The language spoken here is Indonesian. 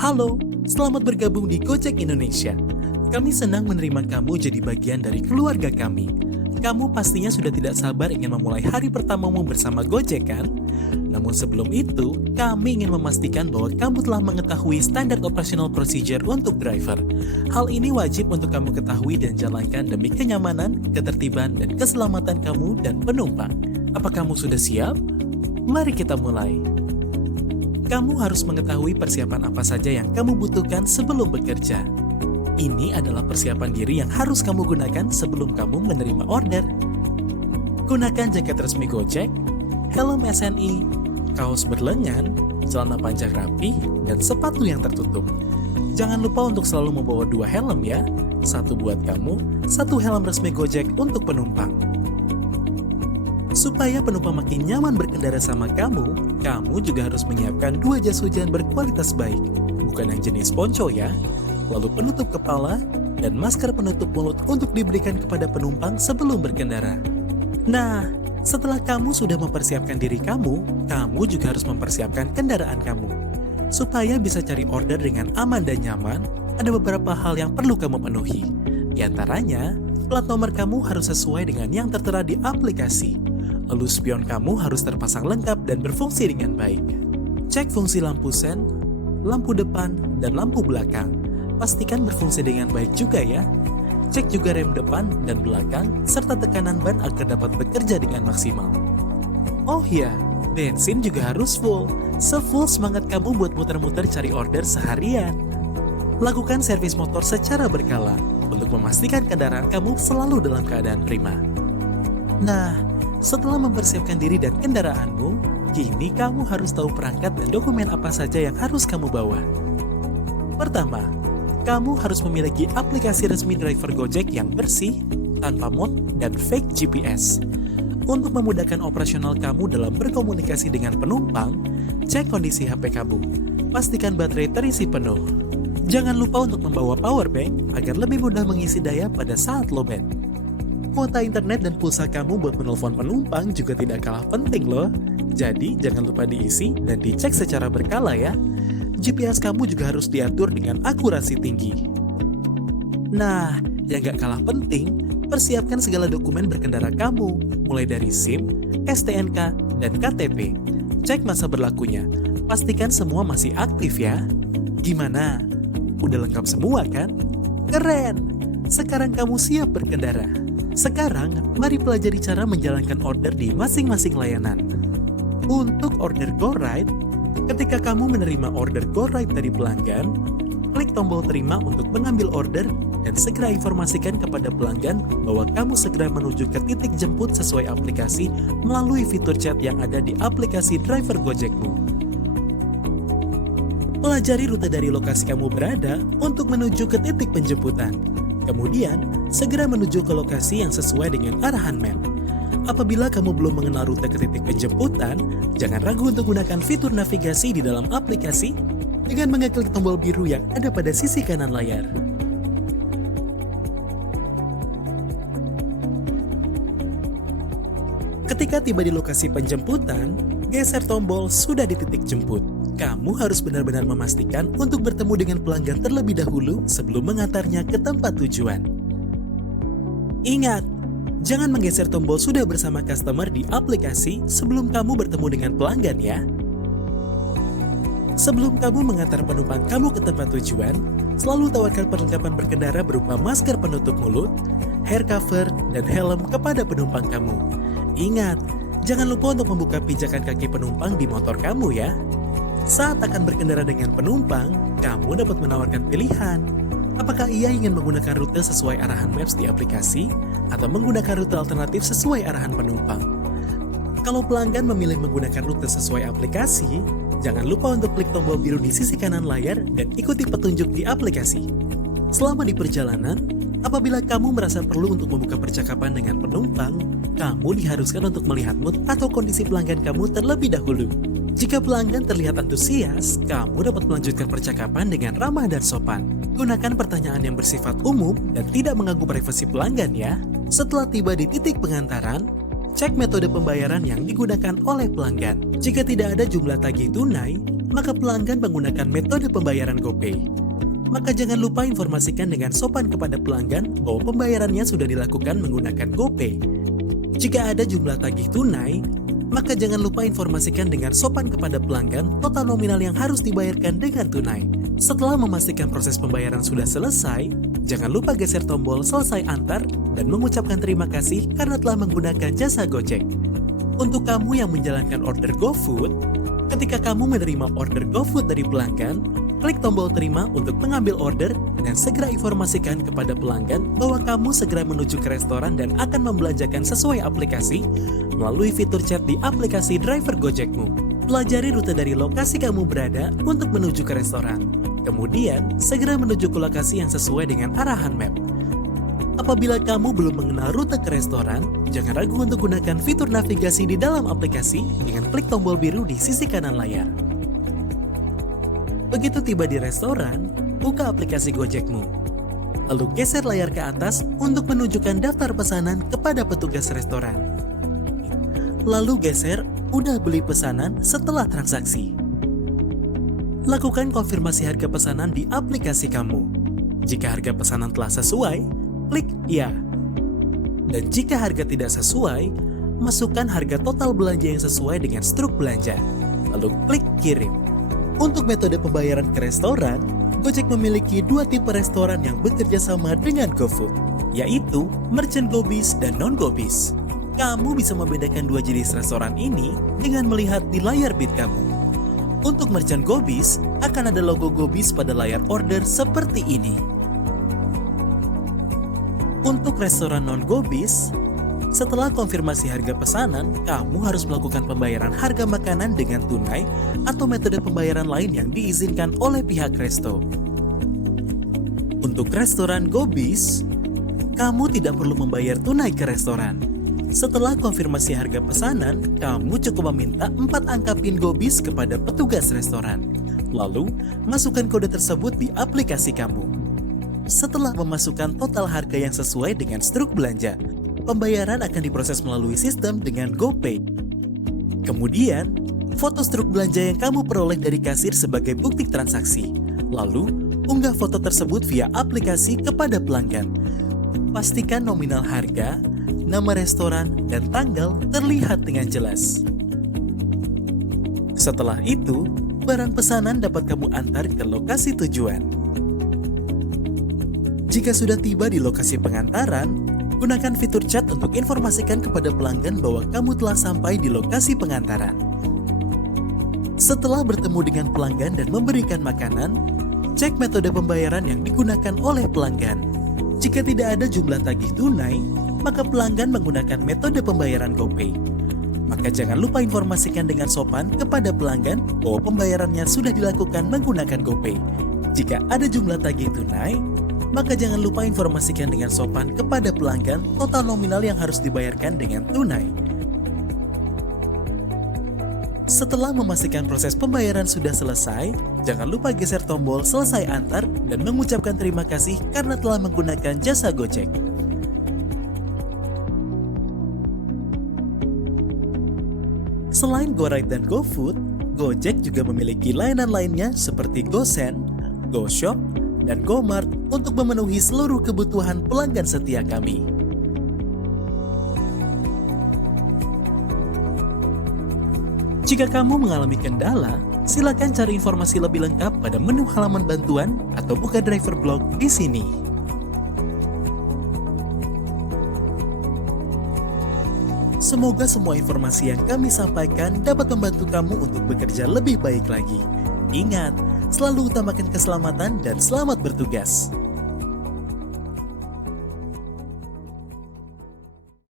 Halo, selamat bergabung di Gojek Indonesia. Kami senang menerima kamu jadi bagian dari keluarga kami. Kamu pastinya sudah tidak sabar ingin memulai hari pertamamu bersama Gojek kan? Namun sebelum itu, kami ingin memastikan bahwa kamu telah mengetahui standar operational procedure untuk driver. Hal ini wajib untuk kamu ketahui dan jalankan demi kenyamanan, ketertiban, dan keselamatan kamu dan penumpang. Apa kamu sudah siap? Mari kita mulai. Kamu harus mengetahui persiapan apa saja yang kamu butuhkan sebelum bekerja. Ini adalah persiapan diri yang harus kamu gunakan sebelum kamu menerima order. Gunakan jaket resmi Gojek, helm SNI, kaos berlengan, celana panjang rapi, dan sepatu yang tertutup. Jangan lupa untuk selalu membawa 2 helm ya, satu buat kamu, satu helm resmi Gojek untuk penumpang. Supaya penumpang makin nyaman berkendara sama kamu juga harus menyiapkan 2 jas hujan berkualitas baik, bukan yang jenis ponco ya, lalu penutup kepala, dan masker penutup mulut untuk diberikan kepada penumpang sebelum berkendara. Nah, setelah kamu sudah mempersiapkan diri kamu juga harus mempersiapkan kendaraan kamu. Supaya bisa cari order dengan aman dan nyaman, ada beberapa hal yang perlu kamu penuhi. Di antaranya, plat nomor kamu harus sesuai dengan yang tertera di aplikasi. Lalu spion kamu harus terpasang lengkap dan berfungsi dengan baik. Cek fungsi lampu sen, lampu depan, dan lampu belakang. Pastikan berfungsi dengan baik juga ya. Cek juga rem depan dan belakang, serta tekanan ban agar dapat bekerja dengan maksimal. Oh iya, bensin juga harus full. Se-full semangat kamu buat muter-muter cari order seharian. Lakukan servis motor secara berkala untuk memastikan kendaraan kamu selalu dalam keadaan prima. Nah, setelah mempersiapkan diri dan kendaraanmu, kini kamu harus tahu perangkat dan dokumen apa saja yang harus kamu bawa. Pertama, kamu harus memiliki aplikasi resmi driver Gojek yang bersih, tanpa mod, dan fake GPS. Untuk memudahkan operasional kamu dalam berkomunikasi dengan penumpang, cek kondisi HP kamu. Pastikan baterai terisi penuh. Jangan lupa untuk membawa power bank agar lebih mudah mengisi daya pada saat lowbat. Kuota internet dan pulsa kamu buat menelpon penumpang juga tidak kalah penting loh. Jadi jangan lupa diisi dan dicek secara berkala ya. GPS kamu juga harus diatur dengan akurasi tinggi. Nah, yang gak kalah penting, persiapkan segala dokumen berkendara kamu, mulai dari SIM, STNK, dan KTP. Cek masa berlakunya, pastikan semua masih aktif ya. Gimana? Udah lengkap semua kan? Keren! Sekarang kamu siap berkendara. Sekarang, mari pelajari cara menjalankan order di masing-masing layanan. Untuk order GoRide, ketika kamu menerima order GoRide dari pelanggan, klik tombol terima untuk mengambil order dan segera informasikan kepada pelanggan bahwa kamu segera menuju ke titik jemput sesuai aplikasi melalui fitur chat yang ada di aplikasi driver Gojekmu. Pelajari rute dari lokasi kamu berada untuk menuju ke titik penjemputan. Kemudian, segera menuju ke lokasi yang sesuai dengan arahan map. Apabila kamu belum mengenal rute ke titik penjemputan, jangan ragu untuk gunakan fitur navigasi di dalam aplikasi dengan mengeklik tombol biru yang ada pada sisi kanan layar. Ketika tiba di lokasi penjemputan, geser tombol sudah di titik jemput. Kamu harus benar-benar memastikan untuk bertemu dengan pelanggan terlebih dahulu sebelum mengantarnya ke tempat tujuan. Ingat, jangan menggeser tombol sudah bersama customer di aplikasi sebelum kamu bertemu dengan pelanggan ya. Sebelum kamu mengantar penumpang kamu ke tempat tujuan, selalu tawarkan perlengkapan berkendara berupa masker penutup mulut, hair cover, dan helm kepada penumpang kamu. Ingat, jangan lupa untuk membuka pijakan kaki penumpang di motor kamu ya. Saat akan berkendara dengan penumpang, kamu dapat menawarkan pilihan. Apakah ia ingin menggunakan rute sesuai arahan Maps di aplikasi atau menggunakan rute alternatif sesuai arahan penumpang? Kalau pelanggan memilih menggunakan rute sesuai aplikasi, jangan lupa untuk klik tombol biru di sisi kanan layar dan ikuti petunjuk di aplikasi. Selama di perjalanan, apabila kamu merasa perlu untuk membuka percakapan dengan penumpang, kamu diharuskan untuk melihat mood atau kondisi pelanggan kamu terlebih dahulu. Jika pelanggan terlihat antusias, kamu dapat melanjutkan percakapan dengan ramah dan sopan. Gunakan pertanyaan yang bersifat umum dan tidak mengganggu privasi pelanggan ya. Setelah tiba di titik pengantaran, cek metode pembayaran yang digunakan oleh pelanggan. Jika tidak ada jumlah tagih tunai, maka pelanggan menggunakan metode pembayaran GoPay. Maka jangan lupa informasikan dengan sopan kepada pelanggan bahwa pembayarannya sudah dilakukan menggunakan GoPay. Jika ada jumlah tagih tunai, maka jangan lupa informasikan dengan sopan kepada pelanggan total nominal yang harus dibayarkan dengan tunai. Setelah memastikan proses pembayaran sudah selesai, jangan lupa geser tombol selesai antar dan mengucapkan terima kasih karena telah menggunakan jasa Gojek. Untuk kamu yang menjalankan order GoFood, ketika kamu menerima order GoFood dari pelanggan, klik tombol terima untuk mengambil order dan segera informasikan kepada pelanggan bahwa kamu segera menuju ke restoran dan akan membelanjakan sesuai aplikasi melalui fitur chat di aplikasi driver Gojekmu. Pelajari rute dari lokasi kamu berada untuk menuju ke restoran. Kemudian, segera menuju ke lokasi yang sesuai dengan arahan map. Apabila kamu belum mengenal rute ke restoran, jangan ragu untuk gunakan fitur navigasi di dalam aplikasi dengan klik tombol biru di sisi kanan layar. Begitu tiba di restoran, buka aplikasi Gojekmu. Lalu geser layar ke atas untuk menunjukkan daftar pesanan kepada petugas restoran. Lalu geser udah beli pesanan setelah transaksi. Lakukan konfirmasi harga pesanan di aplikasi kamu. Jika harga pesanan telah sesuai, klik ya. Dan jika harga tidak sesuai, masukkan harga total belanja yang sesuai dengan struk belanja. Lalu klik kirim. Untuk metode pembayaran ke restoran, Gojek memiliki dua tipe restoran yang bekerja sama dengan GoFood, yaitu Merchant GoBiz dan Non-GoBiz. Kamu bisa membedakan dua jenis restoran ini dengan melihat di layar bid kamu. Untuk Merchant GoBiz, akan ada logo GoBiz pada layar order seperti ini. Untuk restoran non-GoBiz, setelah konfirmasi harga pesanan, kamu harus melakukan pembayaran harga makanan dengan tunai atau metode pembayaran lain yang diizinkan oleh pihak resto. Untuk restoran GoBiz, kamu tidak perlu membayar tunai ke restoran. Setelah konfirmasi harga pesanan, kamu cukup meminta 4 angka PIN GoBiz kepada petugas restoran. Lalu, masukkan kode tersebut di aplikasi kamu. Setelah memasukkan total harga yang sesuai dengan struk belanja, pembayaran akan diproses melalui sistem dengan GoPay. Kemudian, foto struk belanja yang kamu peroleh dari kasir sebagai bukti transaksi. Lalu, unggah foto tersebut via aplikasi kepada pelanggan. Pastikan nominal harga, nama restoran, dan tanggal terlihat dengan jelas. Setelah itu, barang pesanan dapat kamu antar ke lokasi tujuan. Jika sudah tiba di lokasi pengantaran, gunakan fitur chat untuk informasikan kepada pelanggan bahwa kamu telah sampai di lokasi pengantaran. Setelah bertemu dengan pelanggan dan memberikan makanan, cek metode pembayaran yang digunakan oleh pelanggan. Jika tidak ada jumlah tagih tunai, maka pelanggan menggunakan metode pembayaran GoPay. Maka jangan lupa informasikan dengan sopan kepada pelanggan bahwa pembayarannya sudah dilakukan menggunakan GoPay. Jika ada jumlah tagih tunai, maka jangan lupa informasikan dengan sopan kepada pelanggan total nominal yang harus dibayarkan dengan tunai. Setelah memastikan proses pembayaran sudah selesai, jangan lupa geser tombol selesai antar dan mengucapkan terima kasih karena telah menggunakan jasa Gojek. Selain GoRide dan GoFood, Gojek juga memiliki layanan lainnya seperti GoSend, GoShop, dan GoMart untuk memenuhi seluruh kebutuhan pelanggan setia kami. Jika kamu mengalami kendala, silakan cari informasi lebih lengkap pada menu halaman bantuan atau buka driver blog di sini. Semoga semua informasi yang kami sampaikan dapat membantu kamu untuk bekerja lebih baik lagi. Ingat, selalu utamakan keselamatan dan selamat bertugas.